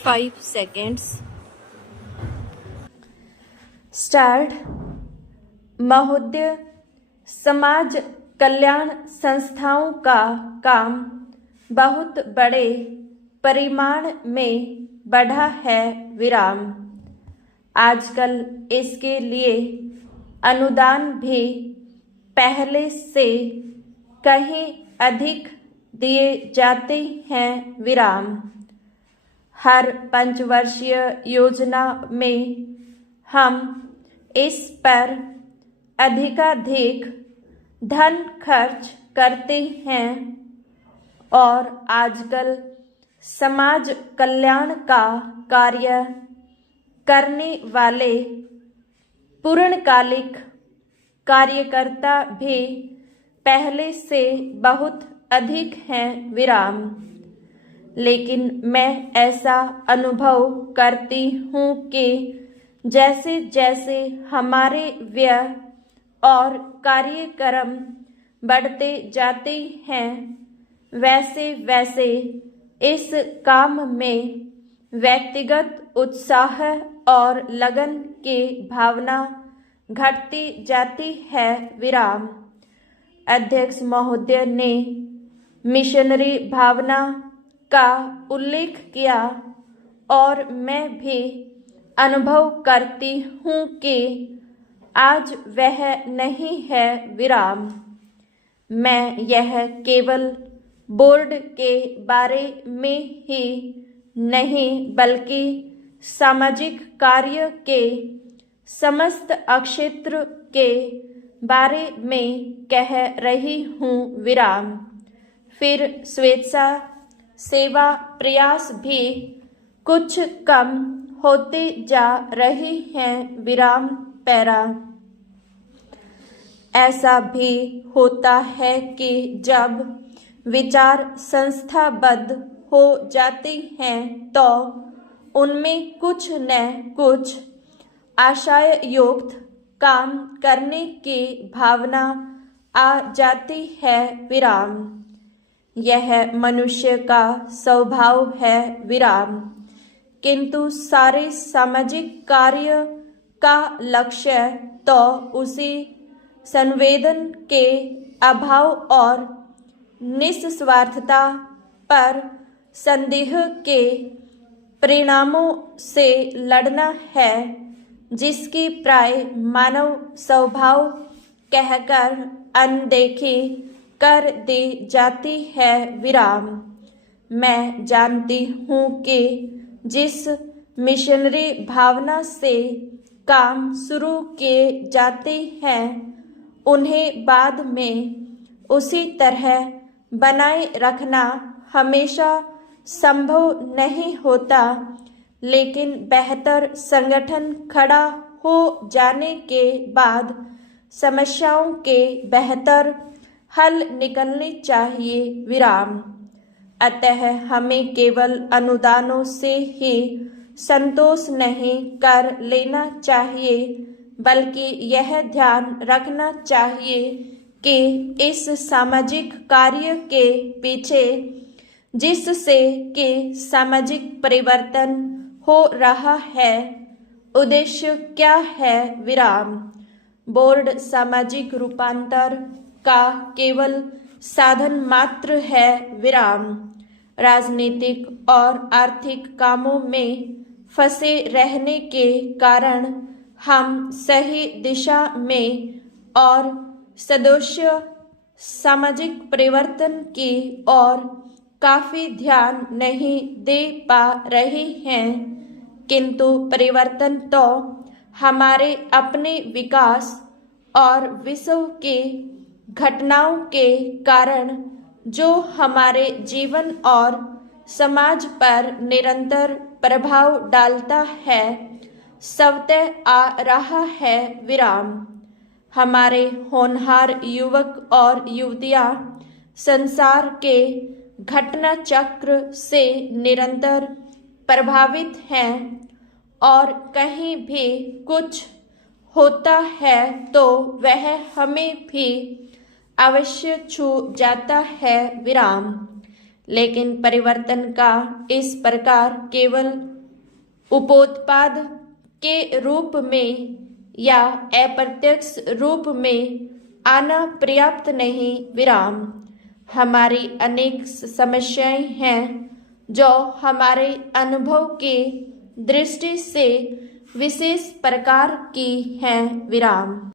5 seconds. Start. महोदय, समाज कल्याण संस्थाओं का काम बहुत बड़े परिमाण में बढ़ा है। विराम। आजकल इसके लिए अनुदान भी पहले से कहीं अधिक दिए जाते हैं। विराम। हर पंचवर्षीय योजना में हम इस पर अधिकाधिक धन खर्च करते हैं और आजकल समाज कल्याण का कार्य करने वाले पूर्णकालिक कार्यकर्ता भी पहले से बहुत अधिक हैं। विराम। लेकिन मैं ऐसा अनुभव करती हूँ कि जैसे जैसे हमारे व्यय और कार्यक्रम बढ़ते जाते हैं, वैसे वैसे इस काम में व्यक्तिगत उत्साह और लगन की भावना घटती जाती है। विराम। अध्यक्ष महोदय ने मिशनरी भावना का उल्लेख किया और मैं भी अनुभव करती हूँ कि आज वह नहीं है। विराम। मैं यह केवल बोर्ड के बारे में ही नहीं बल्कि सामाजिक कार्य के समस्त क्षेत्र के बारे में कह रही हूँ। विराम। फिर स्वेच्छा सेवा प्रयास भी कुछ कम होते जा रहे हैं। विराम। पैरा। ऐसा भी होता है कि जब विचार संस्थाबद्ध हो जाते हैं तो उनमें कुछ न कुछ आशययुक्त काम करने की भावना आ जाती है। विराम। यह मनुष्य का स्वभाव है। विराम। किंतु सारे सामाजिक कार्य का लक्ष्य तो उसी संवेदन के अभाव और निस्वार्थता पर संदेह के परिणामों से लड़ना है, जिसकी प्राय मानव स्वभाव कहकर अनदेखी कर दी जाती है। विराम। मैं जानती हूँ कि जिस मिशनरी भावना से काम शुरू किए जाते हैं उन्हें बाद में उसी तरह बनाए रखना हमेशा संभव नहीं होता, लेकिन बेहतर संगठन खड़ा हो जाने के बाद समस्याओं के बेहतर हल निकलने चाहिए। विराम। अतः हमें केवल अनुदानों से ही संतोष नहीं कर लेना चाहिए, बल्कि यह ध्यान रखना चाहिए कि इस सामाजिक कार्य के पीछे जिससे कि सामाजिक परिवर्तन हो रहा है, उद्देश्य क्या है। विराम। बोर्ड सामाजिक रूपांतर का केवल साधन मात्र है। विराम। राजनीतिक और आर्थिक कामों में फंसे रहने के कारण हम सही दिशा में और सदस्य सामाजिक परिवर्तन की ओर काफी ध्यान नहीं दे पा रहे हैं, किंतु परिवर्तन तो हमारे अपने विकास और विश्व के घटनाओं के कारण जो हमारे जीवन और समाज पर निरंतर प्रभाव डालता है, स्वतः आ रहा है। विराम। हमारे होनहार युवक और युवतियां संसार के घटना चक्र से निरंतर प्रभावित हैं और कहीं भी कुछ होता है तो वह हमें भी अवश्य छू जाता है। विराम। लेकिन परिवर्तन का इस प्रकार केवल उपोत्पाद के रूप में या अप्रत्यक्ष रूप में आना पर्याप्त नहीं। विराम। हमारी अनेक समस्याएं हैं जो हमारे अनुभव के दृष्टि से विशेष प्रकार की हैं। विराम।